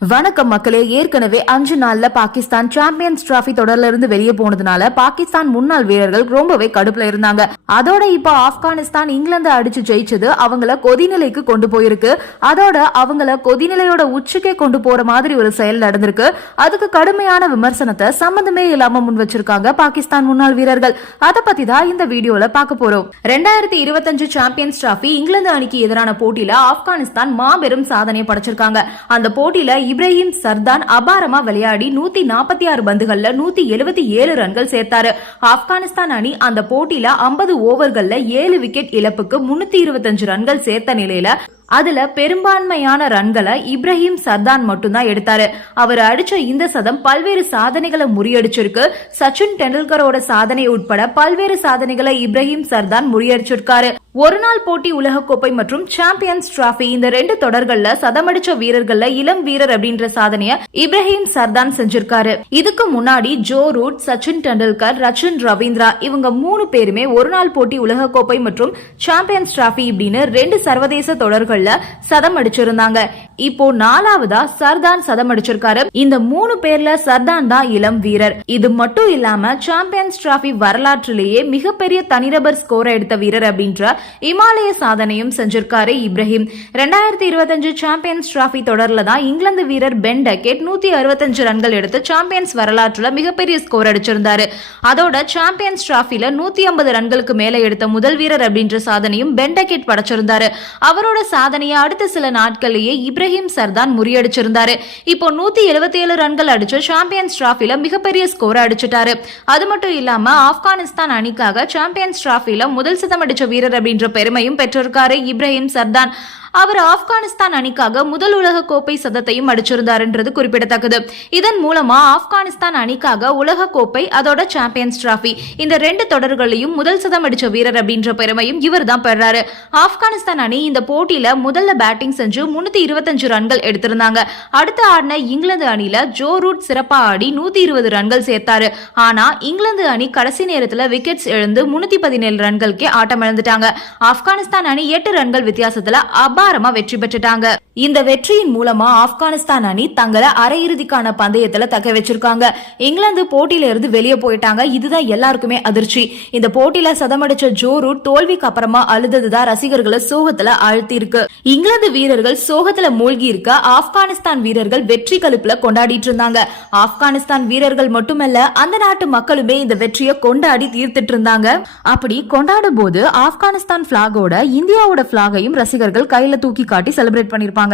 வணக்கம் மக்களே ஏற்கனவே அஞ்சு நாள்ல பாகிஸ்தான் சாம்பியன்ஸ் டிராபி தொடர்ல இருந்து வெளியே போனதுனால பாகிஸ்தான் முன்னாள் வீரர்கள் ரொம்பவே கடுப்புல இருந்தாங்க. அதோட இப்ப ஆப்கானிஸ்தான் இங்கிலாந்து அடிச்சு ஜெயிச்சது அவங்கள கொதிநிலைக்கு கொண்டு போயிருக்கு. அதோட அவங்கள கொதிநிலையோட உச்சிக்கே கொண்டு போற மாதிரி ஒரு செயல் நடந்திருக்கு. அதுக்கு கடுமையான விமர்சனத்தை சம்பந்தமே இல்லாம முன் வச்சிருக்காங்க பாகிஸ்தான் முன்னாள் வீரர்கள். அதை பத்தி தான் இந்த வீடியோல பார்க்க போறோம். ரெண்டாயிரத்தி இருபத்தஞ்சு சாம்பியன்ஸ் டிராபி இங்கிலாந்து அணிக்கு எதிரான போட்டியில ஆப்கானிஸ்தான் மாபெரும் சாதனையை படைச்சிருக்காங்க. அந்த போட்டியில இப்ராஹிம் சர்தான் அபாரமா விளையாடி நூத்தி நாற்பத்தி ஆறு பந்துகள்ல நூத்தி எழுபத்தி ஏழு ரன்கள் சேர்த்தாரு. ஆப்கானிஸ்தான் அணி அந்த போட்டியில ஐம்பது ஓவர்கள்ல ஏழு விக்கெட் இழப்புக்கு முன்னூத்தி இருபத்தஞ்சு ரன்கள் சேர்த்த நிலையில அதுல பெரும்பான்மையான ரன்களை இப்ராஹிம் சர்தான் மட்டும்தான் எடுத்தாரு. அவர் அடிச்ச இந்த சதம் பல்வேறு சாதனைகளை முறியடிச்சிருக்கு. சச்சின் டெண்டுல்கரோட சாதனை உட்பட பல்வேறு சாதனைகளை இப்ராஹிம் சர்தான் முறியடிச்சிருக்காரு. ஒரு நாள் போட்டி உலகக்கோப்பை மற்றும் சாம்பியன்ஸ் டிராபி இந்த ரெண்டு தொடர்கள்ல சதமடிச்ச வீரர்கள்ல இளம் வீரர் அப்படின்ற சாதனைய இப்ராஹிம் சர்தான் செஞ்சிருக்காரு. இதுக்கு முன்னாடி ஜோ ரூட் சச்சின் டெண்டுல்கர் ரச்சின் ரவீந்திரா இவங்க மூணு பேருமே ஒரு நாள் போட்டி உலகக்கோப்பை மற்றும் சாம்பியன்ஸ் டிராபி இப்படின்னு ரெண்டு சர்வதேச தொடர்கள் தொடர்கள்ல சதம் அடிச்சிருந்தாங்க. இப்போ நாலாவதா சர்தான் சதம் அடிச்சிருக்காரு. இந்த மூணு பேர்ல சர்தான் தான் இளம் வீரர். இது மட்டும் இல்லாம சாம்பியன்ஸ் டிராபி வரலாற்றிலேயே மிகப்பெரிய தனிநபர் ஸ்கோரை எடுத்த வீரர் அப்படின்ற இமாலய சாதனையும் செஞ்சிருக்காரு இப்ராஹிம். ரெண்டாயிரத்தி இருபத்தஞ்சு சாம்பியன்ஸ் டிராபி தொடர்ல தான் இங்கிலாந்து வீரர் பென் டக்கெட் நூத்தி அறுபத்தஞ்சு ரன்கள் எடுத்து சாம்பியன்ஸ் வரலாற்றுல மிகப்பெரிய ஸ்கோர் அடிச்சிருந்தாரு. அதோட சாம்பியன்ஸ் டிராபில நூத்தி ஐம்பது ரன்களுக்கு மேல எடுத்த முதல் வீரர் அப்படின்ற சாதனையும் பென் டக்கெட் படைச்சிருந்தாரு. அவரோட சாதனையை அடுத்த சில நாட்களிலேயே இப்ராஹிம் சர்தான் முறியடிச்சிருந்தாரு. இப்போ நூத்தி எழுபத்தி ஏழு ரன்கள் அடிச்சு சாம்பியன்ஸ் டிராஃபில மிகப்பெரிய ஸ்கோர் அடிச்சிட்டாரு. அது மட்டும் இல்லாம ஆப்கானிஸ்தான் அணிக்காக சாம்பியன்ஸ் டிராஃபில முதல் சதம் அடிச்ச வீரர் அப்படின்ற பெருமையும் பெற்றிருக்காரு இப்ராஹிம் சர்தான். அவர் ஆப்கானிஸ்தான் அணிக்காக முதல் உலக கோப்பை சதத்தையும் அடிச்சிருந்தார் என்றது குறிப்பிடத்தக்கது. இதன் மூலமா ஆப்கானிஸ்தான் அணிக்காக உலக கோப்பை அதோட சாம்பியன்ஸ் டிராபி இந்த ரெண்டு தொடர்களையும் முதல் சதம் அடிச்ச வீரர் அப்படின்ற பெருமையும் இவர் தான் பெறாரு. ஆப்கானிஸ்தான் அணி இந்த போட்டியில முதல்ல பேட்டிங் செஞ்சு முன்னூத்தி இருபத்தஞ்சு ரன்கள் எடுத்திருந்தாங்க. அடுத்து ஆடின இங்கிலாந்து அணியில ஜோ ரூட் சிறப்பா ஆடி நூத்தி இருபது ரன்கள் சேர்த்தாரு. ஆனா இங்கிலாந்து அணி கடைசி நேரத்துல விக்கெட்ஸ் எழுந்து முன்னூத்தி பதினேழு ரன்களுக்கே ஆட்டம் இழந்துட்டாங்க ஆப்கானிஸ்தான் அணி எட்டு ரன்கள் வித்தியாசத்துல அபாரமா வெற்றி பெற்றுட்டாங்க. இந்த வெற்றியின் மூலமா ஆப்கானிஸ்தான் அணி தங்களை அரையிறுதிக்கான பந்தயத்துல தக்க வச்சிருக்காங்க. இங்கிலாந்து போட்டியில இருந்து வெளியே போயிட்டாங்க. இதுதான் எல்லாருக்குமே அதிர்ச்சி. இந்த போட்டியில சதமடிச்ச ஜோ ரூட் தோல்விக்கு அப்புறமா அழுததுதான் ரசிகர்களை சோகத்துல அழுத்தியிருக்கு இருக்கு இங்கிலாந்து வீரர்கள் சோகத்துல மூழ்கி இருக்க ஆப்கானிஸ்தான் வீரர்கள் வெற்றி கழுப்புல கொண்டாடிட்டு இருந்தாங்க. ஆப்கானிஸ்தான் வீரர்கள் மட்டுமல்ல அந்த நாட்டு மக்களுமே இந்த வெற்றியை கொண்டாடி தீர்த்துட்டு இருந்தாங்க. அப்படி கொண்டாடும் போது ஆப்கானிஸ்தான் பிளாகோட இந்தியாவோட பிளாகையும் ரசிகர்கள் கையில தூக்கி காட்டி செலிப்ரேட் பண்ணிருப்பாங்க.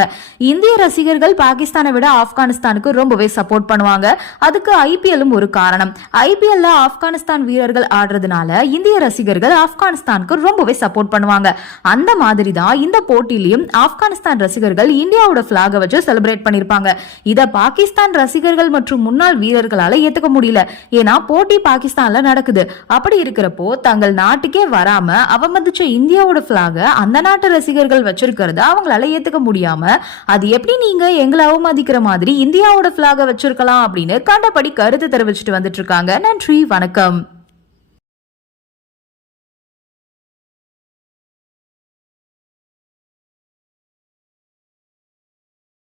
இந்திய ரசிகர்கள் பாகிஸ்தானை விட ஆப்கானிஸ்தானுக்கு ரொம்பவே சப்போர்ட் பண்ணுவாங்க. அதுக்கு ஐபிஎல்லும் ஒரு காரணம். ஐபிஎல்ல ஆப்கானிஸ்தான் வீரர்கள் ஆடுறதுனால இந்திய ரசிகர்கள் ஆப்கானிஸ்தானுக்கு ரொம்பவே சப்போர்ட் பண்ணுவாங்க. அந்த மாதிரி தான் இந்த போட்டியிலையும் ஆப்கானிஸ்தான் ரசிகர்கள் இந்தியாவோட பிளாக வச்சு செலிப்ரேட் பண்ணிருப்பாங்க. இத பாகிஸ்தான் ரசிகர்கள் மற்றும் முன்னாள் வீரர்களால ஏத்துக்க முடியல. ஏன்னா போட்டி பாகிஸ்தான்ல நடக்குது. அப்படி இருக்கிறப்போ தங்கள் நாட்டுக்கே வராம அவமதிச்ச இந்தியாவோட பிளாக அந்த நாட்டு ரசிகர்கள் வச்சிருக்கிறத அவங்களால ஏத்துக்க முடியாம அது எப்படி நீங்க எங்களை அவமதிக்கிற மாதிரி இந்தியாவோட பிளாக வச்சிருக்கலாம் அப்படின்னு கண்டபடி கருத்து தெரிவிச்சுட்டு வந்துட்டு இருக்காங்க. நன்றி வணக்கம்.